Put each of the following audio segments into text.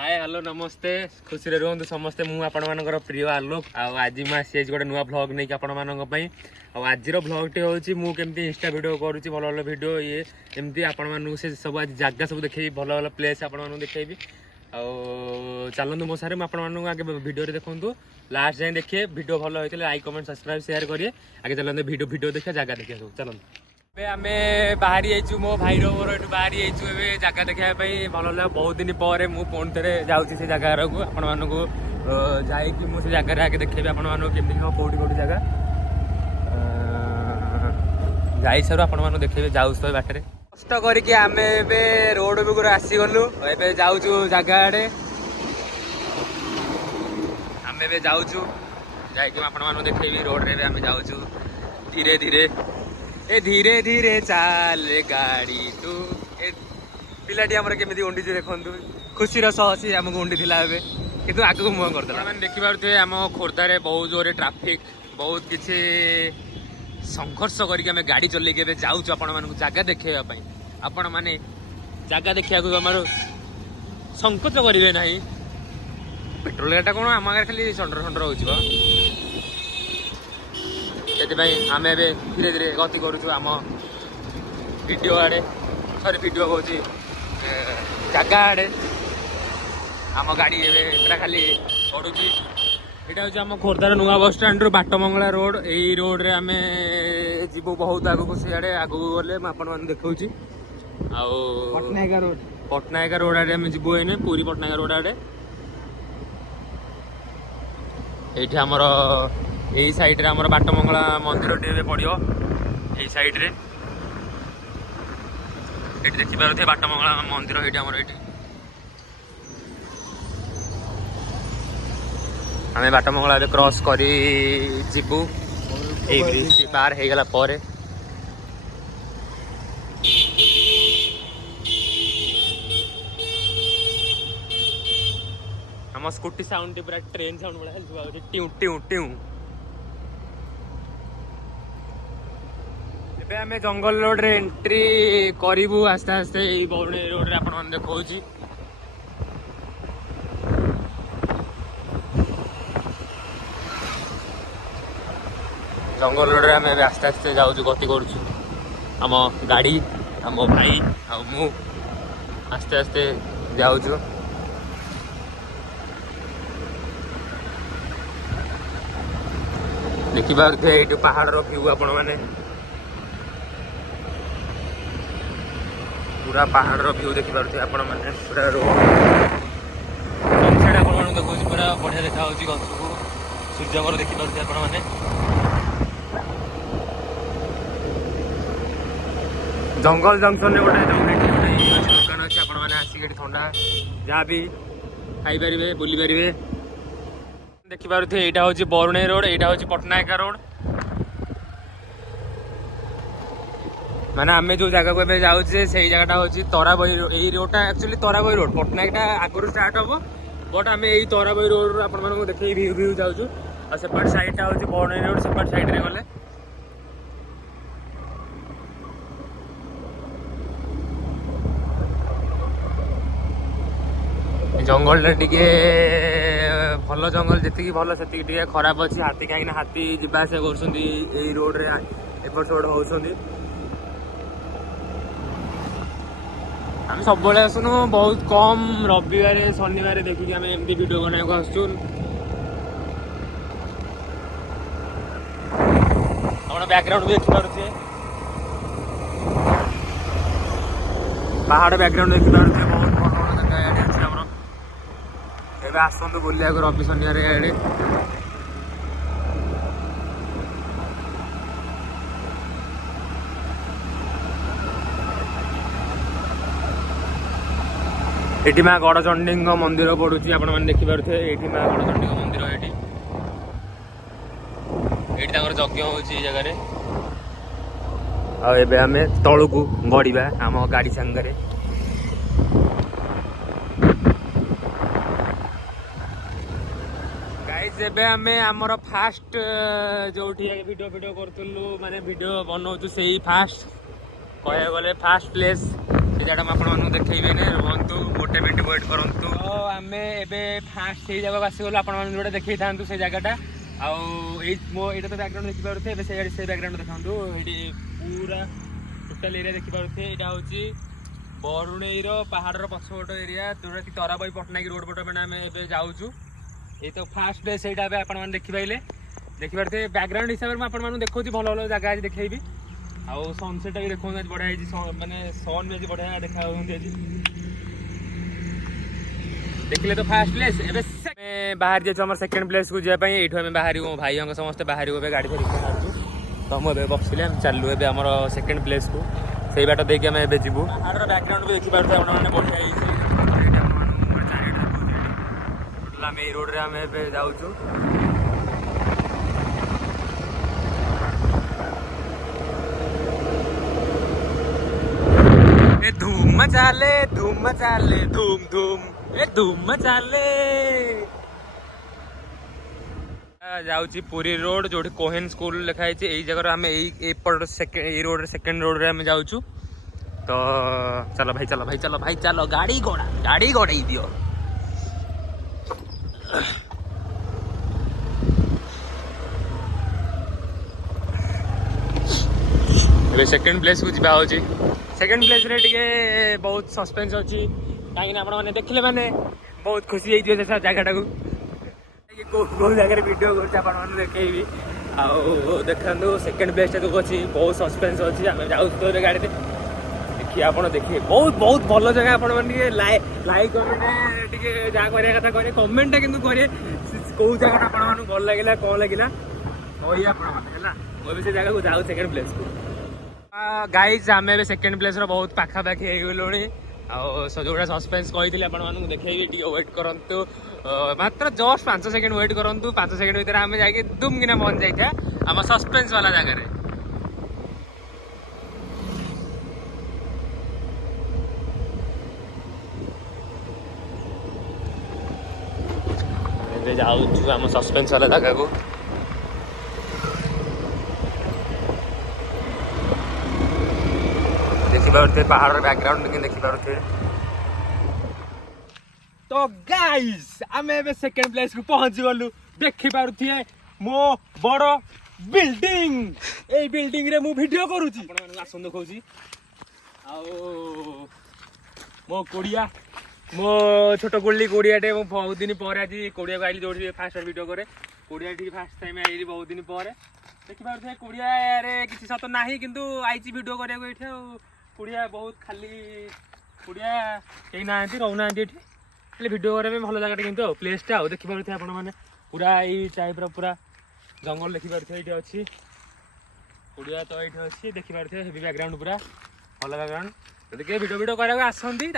Hi hello नमस्ते खुशी रुहतु समस्ते मु आपण मानकर प्रिय आलोक आज मुझे गोटे नुआ भ्लग नहीं आपण मानी आज भ्लगटे हूँ मु केमती इंस्टा वीडियो करुँची भल भल वीडियो ये एमती आपण मानू से सब आज जगह सब देखेबी भल भल प्लेस आपण मानू देखेबी चलतु मो सारे मुझे आगे वीडियो देखूँ लास्ट जाए देखिए वीडियो भल होता है लाइक कमेंट सब्सक्राइब शेयर करिए आगे चलते वीडियो देखिए जगह देखिए सब चलते आम बाहरी जाइए मो भाई मोर ये बाहरी जाइए जगह देखापी भल लगे बहुत दिन पर मुझे थे जाऊँगी से जगार को आपण मानक जाकि मुझे जगह आगे देखेबी आपण मानक केमती कौटी कौटी जगह जाई सारू आपण मानक देखेबी जाऊ तो बाटे कष्ट करके आम रोड बुक आसीगलु ए जाऊँ जगह आड़े आम ए जाऊँ जाकि आपण मानक देखेबी रोड रे आम जाऊँ धीरे धीरे ए धीरे धीरे चाल गाड़ी तू पिलाटी आमर केमी उंडी देखु खुशी हसी आमको उंडी थी कि आग को मुह करदे मैंने देखिपे आम खोर्धार बहुत जोरे ट्राफिक बहुत किसी संघर्ष करके आम गाड़ी चलैके जाऊँ आपण मानक जगह देखापी आपण मैंने जगह देखा आमर संकोच करेंगे ना पेट्रोल रेटा कौन आम आगे खाली सन्डर सन्डर हो आम ए धीरे धीरे गति करुम वीडियो आड़े सॉरी वीडियो कौच जगह आड़े आम गाड़ी पूरा खाली पड़ुची यहाँ हूँ आम खोर्धार नुआ बस स्टाण्ड रू बाटमंगला रोड यही रोड रे आम जीवु बहुत आगू सियाड़े आगू गले मुझे देखा पटनायक रोड आड़े आम जीवु एने पूरी पटनायक रोड आड़े ये आमर यही साइड रे आमर बाटमंगला मंदिर टे पड़ो यही साइड रे ये देखी पारे बाटमंगला मंदिर ये आमर ये आम बाटमंगला क्रॉस कर जीवु ब्रिज पार हो गला पर आम स्कूटी साउंड पूरा ट्रेन साउंड भाई ट्यू ट्यू ट्यू आम जंगल रोड रे एंट्री करूँ आस्ते आस्ते बरुणी रोड रे आपण देखा जंगल रोड रे आम आस्ते आस्ते जाऊँ गति करुँ आम गाड़ी आम भाई मु आस्ते आस्ते जाऊँ देखिए ये पहाड़ व्यू आपण मैंने पूरा पहाड़ व्यू देखिपे आपण मैंने पूरा रोड सनसेट आप देखो पूरा बढ़िया देखा गछ को सूर्यकर देखिपे आपण मैंने जंगल जंक्शन में गोटे दुकान अच्छी आपण मैंने आसिक ठंडा जहाँ भी खाई पारे बुली पारे देखिपे यहाँ हूँ बरुणी रोड यहाँ हूँ पटनायक रोड माने आम जो जगह को जाऊे से जगह हूँ तराबई यही रोडा एक्चुअली तराबई रोड पटनायक आगुरी स्टार्ट हम बट आम यही तराबई रोड आप देखे व्यू व्यू जाऊँ और सेपट साइड हूँ बरुणी रोड सेपट साइड रे गले जंगल टे भल जंगल जी भल से खराब अच्छी हाथी कहीं हाथी जावास कर रोड रे एपट सेपट होती आम सब आसुनु बहुत कम रविवार शनिवार देखिए आम एमती वीडियो बनाया आसुँ आप बैकग्राउंड भी देखिपे पहाड़ बैकग्राउंड देखिपे बहुत भल भल जगह आम ए आसतु बुलिया रवि शनिवार आड़े ये माँ गड़चंडी मंदिर पड़ुची आप देखिपे ये माँ गड़चंडी मंदिर ये यज्ञ हो जगह आम तलू को गड़वा आम गाड़ी सांगे एबे आमे आमर फास्ट जो वीडियो वीडियो करूँ माने वीडियो बनाऊँ से फास्ट कह गले फास्ट प्लेस से जाटा मुझे देखी ने रुहतु गोटे मिनट वेट करूँ। तो आम ए फास्ट से जगह आसीगलु आपने जोटा देखी था से जगटा आईटा तो बैकग्राउंड देखिपे से बैकग्राउंड देखो ये पूरा टोटाल एरिया देखिपे यहाँ हूँ बरुणेईर पहाड़ पछपट एरिया जोटा कि तराबाई पटनायक रोड पट आम ए जाऊँ। ये तो फास्ट प्लेस यहाँ आपने देखिपारे बैकग्राउंड हिसाब से आपको देखा भल भल जगह आज देखेबी आउ सनसेट भी देखो बढ़िया मानने सन भी आज बढ़िया देखा देखिले तो फास्ट प्लेस ए बाहर जाऊँ आम सेकेंड प्लेस को जावाई ये बाहर भाई समस्त बाहर गाड़ी धरिक बाहर तो मुझे बसले चलू ए आम सेकेंड प्लेस को से बाट देखिए आम ए जीवु पहाड़ बैकग्राउंड भी देखिपे आपने बढ़िया रोड रे आम ए जाऊँ। धूम मचाले धूम धूम ए धूम मचाले जाऊँगी पुरी रोड जो कोहेन स्कूल लिखाई यही जगह आम यही रोड सेकेंड रोड रे जाऊँ। तो चलो भाई चलो भाई चलो भाई चलो गाड़ी घोड़ा दियो। सेकेंड प्लेस को जावा सेकेंड प्लेस रे टिके बहुत सस्पेंस अच्छी कहीं आपने देखले मैंने बहुत खुशी होती है जगह को जगह वीडियो कर देखेबी आउ देखो सेकेंड प्लेस जो अच्छी बहुत सस्पेंस अच्छी आम जाऊँ गाड़ी देखिए आप देखिए बहुत बहुत भल जगह आपने लाइक कमेंट टे जहाँ करा कथा करें कमेंट कि करें कौ जगह आपको भल लगे कौन लगे कही आप से जगह को जाऊँ सेकेंड प्लेस को। गाइज आम ए सेकेंड प्लेस बहुत पाखापाखि हो गलुणी जोटा सस्पेंस कही आपको देखी वेट करूँ मात्र जस्ट 5 सेकेंड वेट करूँ 5 सेकेंड भितर आम जा दुम किना पहुंच जाइए आम सस्पेंस वाला जगह जाऊँ आम सस्पेंस वाला जगह को। देखिपे पहाड़ बैकग्राउंड देखिपे तो गाइस आम ए सेकेंड प्लेस को पहुंची गलु देखिपे मो बड़ बिल्डिंग ए बिल्डिंग रे मु वीडियो करूची आसन देखौची मो कोड़िया मो छोट गुल्ली कोड़ियाटे बहुत दिन पर आज कोड़िया को आइली जो फास्ट वीडियो करे कोड़िया फास्ट टाइम आई बहुत दिन पर देखिपे कोड़िया किसी सत ना किंतु आईची वीडियो करने ये कोड़िया बहुत खाली कोड़िया कहीं ना रोना वीडियो करने भल जगह कि प्लेसटा देखिपे आपने पूरा यही टाइप पूरा जंगल देखिपे ये अच्छी कोड़िया तो ये अच्छी देखिपे हेवी बैकग्राउंड पूरा भल बैकग्राउंड जब किए वीडियो कराया आसती ये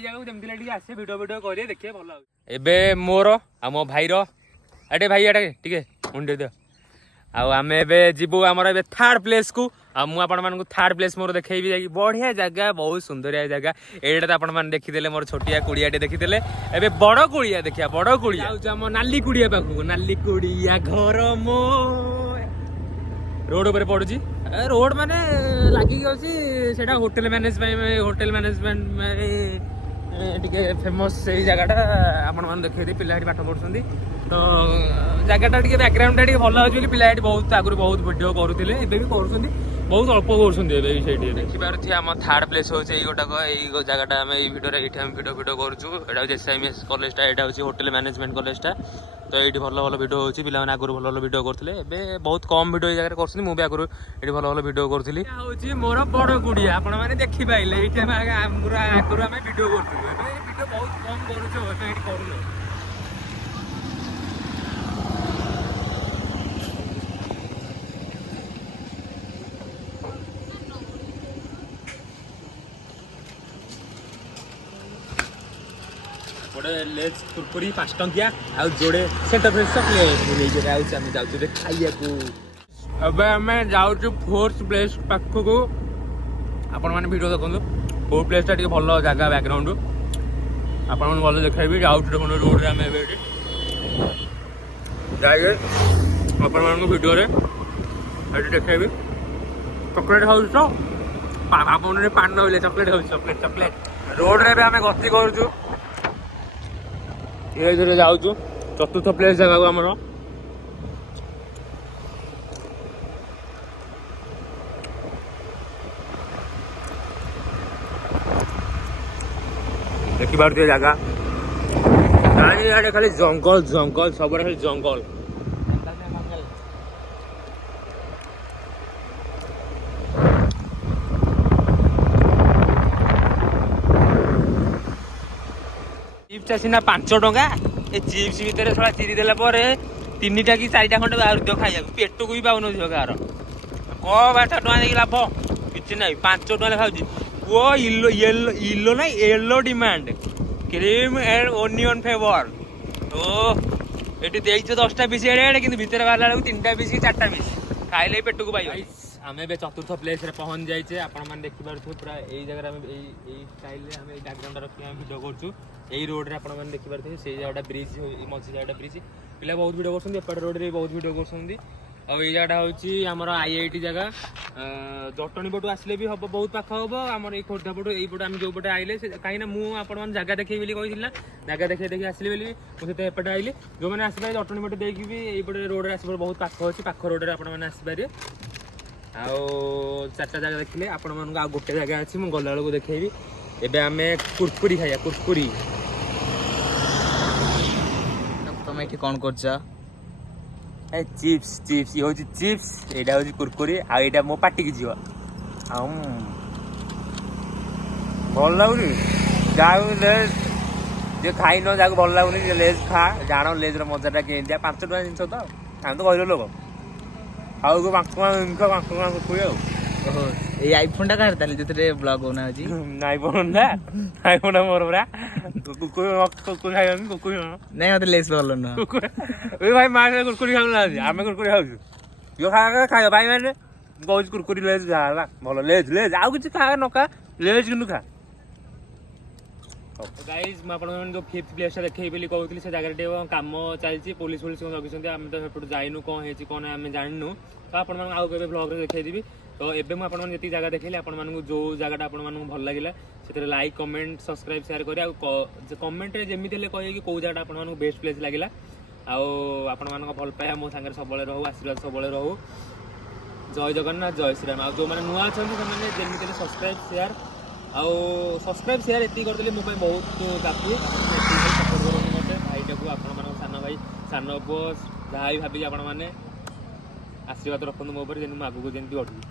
जगह जमी आसे वीडियो करेंगे देखिए भल एबे मोर आ मो भाईर एटे भाई एटे टे मुंडे दियो आम जीवु आमर थर्ड प्लेस को मुझे थर्ड प्लेस मोर देखी जा बढ़िया जगह बहुत सुंदरिया जगह एटा तो आपने देखीदे मोर छोटिया कुड़ियाटे देखीदे ए बड़ कुड़िया देखिया बड़ कुड़िया आम नाली कुड़िया पाखक नाली कुड़िया घर मो रोड पर पड़ुची रोड माने लगिक अच्छी होटेल मैनेजमेंट टे फेमस से जगहटा आपने देखते पिला पाठ पढ़ुं तो जगहटा टे बैकग्राउंड टे भल अच्छे पिला बहुत आगुरी बहुत वीडियो करुले भी कर बहुत अल्प कर देखिपे आम थर्ड प्लेस हो गोटाक यही जगहटा आम वीडियो करूँ एसआईएमएस कॉलेजटा यहाँ हूँ होटेल मैनेजमेंट कॉलेजटा तो ये भल भल वीडियो होती पे आगुरी भल भल वीडियो करते बहुत कम वीडियो ये जगह कर मुझे आगुरी ये भल भल वीडियो करी हूँ मोर बड़ गुड़िया आपने देखिपारे ये पूरा आगुरी आम वीडियो करूँ बहुत कम करूँ गोटे लेज कुरकुरी 5 टंकिया आ जोड़े सेंटर फ्रेश चॉकलेट आम जाऊँ खाइया अब आम जाऊँ फोर्थ प्लेस पाखक आपण मैंने वीडियो देखो फोर्थ प्लेसटा टे भल जगह बैकग्राउंड आपन भल देखेबी जाऊँ देखो रोड रे आम जाए आपण वीडियो देखेबी चॉकलेट हाउस तो ବାବୁରେ ପାନ ହେଲେ ଚକଲେଟ୍ ହଉଛି ଚକଲେଟ୍ ଚକଲେଟ୍ ରୋଡରେ ଏବେ ଆମେ ଗତି କରୁଛୁ ଧୀରେ ଧୀରେ ଯାଉଛୁ ଚତୁର୍ଥ ପ୍ଲେସ୍ ଜାଗାକୁ ଆମର ଦେଖିପାରୁଥିବେ ଜାଗା ଚାରିଆଡେ ଖାଲି ଜଙ୍ଗଲ ଜଙ୍ଗଲ ସବୁଆଡେ ଖାଲି ଜଙ୍ଗଲ ଚିପ୍ସ ସିନା 5 ଟଙ୍କା ଏ ଚିପ୍ସ ଭିତରେ ଶଳା ଚିରି ଦେଲା ପରେ 3ଟା କି 4ଟା ଖଣ୍ଡେ ବାହାରୁଥିବ ଖାଇବାକୁ ପେଟକୁ ବି ପାଉନଥିବ କାହାର କଣ 8 ଟଙ୍କା ଦେଇକି ଲାଭ କିଛି ନାହିଁ 5 ଟଙ୍କା ଖାଉଛି ପୁଅ ଇଲୋ ନାଇଁ Yellow Diamond cream and onion flavour ଓ ଏଠି ଦେଇଛ 10ଟା ପିସ୍ ଏଡେ କିନ୍ତୁ ଭିତରେ ବାହାରିଲା ବେଳକୁ 3ଟା ପିସ୍ କି 4ଟା ପିସ୍ ଖାଇଲେ ପେଟକୁ ପାଇବ ଆମେ ଏବେ ଚତୁର୍ଥ ପ୍ଲେସରେ ପହଞ୍ଚି ଯାଇଛେ ଆପଣମାନେ ଦେଖିପାରୁଥିବେ ପୁରା ଏଇ ଜାଗାରେ ଆମେ ଏଇ ଷ୍ଟାଇଲରେ ଆମେ ଏଇ ବ୍ୟାକଗ୍ରାଉଣ୍ଡ ରଖି ଆମେ ଭିଡ଼ିଓ କରୁଛୁ ଏଇ ରୋଡରେ ଆପଣମାନେ ଦେଖିପାରୁଥିବେ ସେଇ ଜାଗାଟା ବ୍ରିଜ ମଝି ଜାଗାଟା ବ୍ରିଜ ପିଲା ବହୁତ ଭିଡ଼ିଓ କରୁଛନ୍ତି ଏପଟେ ରୋଡରେ ବହୁତ ଭିଡ଼ିଓ କରୁଛନ୍ତି ଆଉ ଏଇ ଜାଗାଟା ହେଉଛି ଆମର IIT ଜାଗା ଜଟଣୀ ପଟୁ ଆସିଲେ ବି ହବ ବହୁତ ପାଖ ହବ ଆମର ଏଇ ଖୋର୍ଦ୍ଧା ପଟୁ ଏଇପଟେ ଆମେ ଯୋଉ ପଟେ ଆଇଲେ କାହିଁକିନା ମୁଁ ଆପଣମାନେ ଜାଗା ଦେଖେଇବି ବୋଲି କହିଥିଲି ନା ଜାଗା ଦେଖି ଆସିଲି ବୋଲି ମୁଁ ସେତେ ଏପଟେ ଆଇଲି ଯୋଉମାନେ ଆସିପାରିବେ ଜଟଣୀ ପଟେ ଦେଇକି ବି ଏଇପଟେ ରୋଡରେ ଆସିବାର ବହୁତ ପାଖ ଅଛି ପାଖ ରୋଡରେ ଆପଣମାନେ ଆସିପାରିବେ ଆଉ 4ଟା ଜାଗା ଦେଖିଲେ ଆପଣମାନଙ୍କୁ ଆଉ ଗୋଟେ ଜାଗା ଅଛି ମୁଁ ଗଲାବେଳକୁ ଦେଖେଇବି ଏବେ ଆମେ କୁରକୁରି ଖାଇବା କୁରକୁରି ତମେ ଏଠି କ'ଣ କରୁଛ ଚିପ୍ସ ଚିପ୍ସ ଇଏ ହେଉଛି ଚିପ୍ସ ଏଇଟା ହେଉଛି କୁରକୁରି ଆଉ ଏଇଟା ମୋ ପାଟିକି ଯିବ ଆଉ ଭଲ ଲାଗୁନି ଯାହାକୁ ଲେଜ୍ ଯେ ଖାଇନ ଯାହାକୁ ଭଲ ଲାଗୁନି ଲେଜ୍ ଖା ଜାଣ ଲେଜ୍ର ମଜାଟା କେମିତିଆ 5 ଟଙ୍କା ଜିନିଷ ତ ଆମେ ତ କହିଲ ଲୋକ ଆଉ 5 ଟଙ୍କା ଜିନିଷ 5 ଟଙ୍କା କୁରକୁରି ଆଉ ଓହୋ ଏଇ ଆଇଫୋନଟା କାହାର ତାହେଲେ ଯୋଉଥିରେ ବ୍ଲଗ ବନାଉଛି ଆଇଫୋନ ମୋର ପୁରା କୁରକୁରି ଖାଇବନି କୁରକୁରି ନାଇଁ ମତେ ଲେସ୍ ଭଲ ନୁହଁ ଭାଇ ମା କୁରକୁରି ଖାଉନାହାନ୍ତି ଆମେ କୁରକୁରି ଖାଉଛୁ ଯୋଉ ଖାଇବା ଭାଇ ମାନେ କହୁଛି କୁରକୁରି ଲେଜ୍ ଯାହା ହେଲା ଭଲ ଲେଜ୍ ଆଉ କିଛି ଖା ନ ଖା ଲେଜ୍ କିନ୍ତୁ ଖା ଗାଇଜ୍ ମୁଁ ଆପଣଙ୍କୁ ଯେଉଁ 5th ପ୍ଲେସ୍ଟା ଦେଖେଇବି ବୋଲି କହୁଥିଲି ସେ ଜାଗାରେ ଟିକେ କାମ ଚାଲିଛି ପୋଲିସ କଣ ଜଗିଛନ୍ତି ଆମେ ତ ସେପଟୁ ଯାଇନୁ କ'ଣ ହେଇଛି କ'ଣ ଆମେ ଜାଣିନୁ ତ ଆପଣମାନଙ୍କୁ ଆଉ କେବେ ବ୍ଲଗ୍ରେ ଦେଖେଇଦେବି ତ ଏବେ ମୁଁ ଆପଣମାନଙ୍କୁ ଯେତିକି ଜାଗା ଦେଖେଇଲି ଆପଣମାନଙ୍କୁ ଯେଉଁ ଜାଗାଟା ଆପଣମାନଙ୍କୁ ଭଲ ଲାଗିଲା ସେଥିରେ ଲାଇକ୍ କମେଣ୍ଟ ସବସ୍କ୍ରାଇବ୍ ସେୟାର କରି ଆଉ କମେଣ୍ଟରେ ଯେମିତି ହେଲେ କହିବେ କି କେଉଁ ଜାଗାଟା ଆପଣମାନଙ୍କୁ ବେଷ୍ଟ ପ୍ଲେସ୍ ଲାଗିଲା ଆଉ ଆପଣମାନଙ୍କ ଭଲ ପାଇବା ମୋ ସାଙ୍ଗରେ ସବୁବେଳେ ରହୁ ଆଶୀର୍ବାଦ ସବୁବେଳେ ରହୁ ଜୟ ଜଗନ୍ନାଥ ଜୟ ଶ୍ରୀରାମ ଆଉ ଯେଉଁମାନେ ନୂଆ ଅଛନ୍ତି ସେମାନେ ଯେମିତି ହେଲେ ସବସ୍କ୍ରାଇବ୍ ସେୟାର ଆଉ ସବସ୍କ୍ରାଇବ୍ ସେୟାର ଏତିକି କରିଦେଲେ ମୋ ପାଇଁ ବହୁତ କାଫି ଏତିକି ସପୋର୍ଟ କରନ୍ତୁ ମୋତେ ଭାଇଟାକୁ ଆପଣମାନଙ୍କ ସାନ ଭାଇ ସାନ ପୁଅ ଯାହା ବି ଭାବିକି ଆପଣମାନେ ଆଶୀର୍ବାଦ ରଖନ୍ତୁ ମୋ ଉପରେ ଯେମିତି ମୁଁ ଆଗକୁ ଯେମିତି ବଢ଼ିବି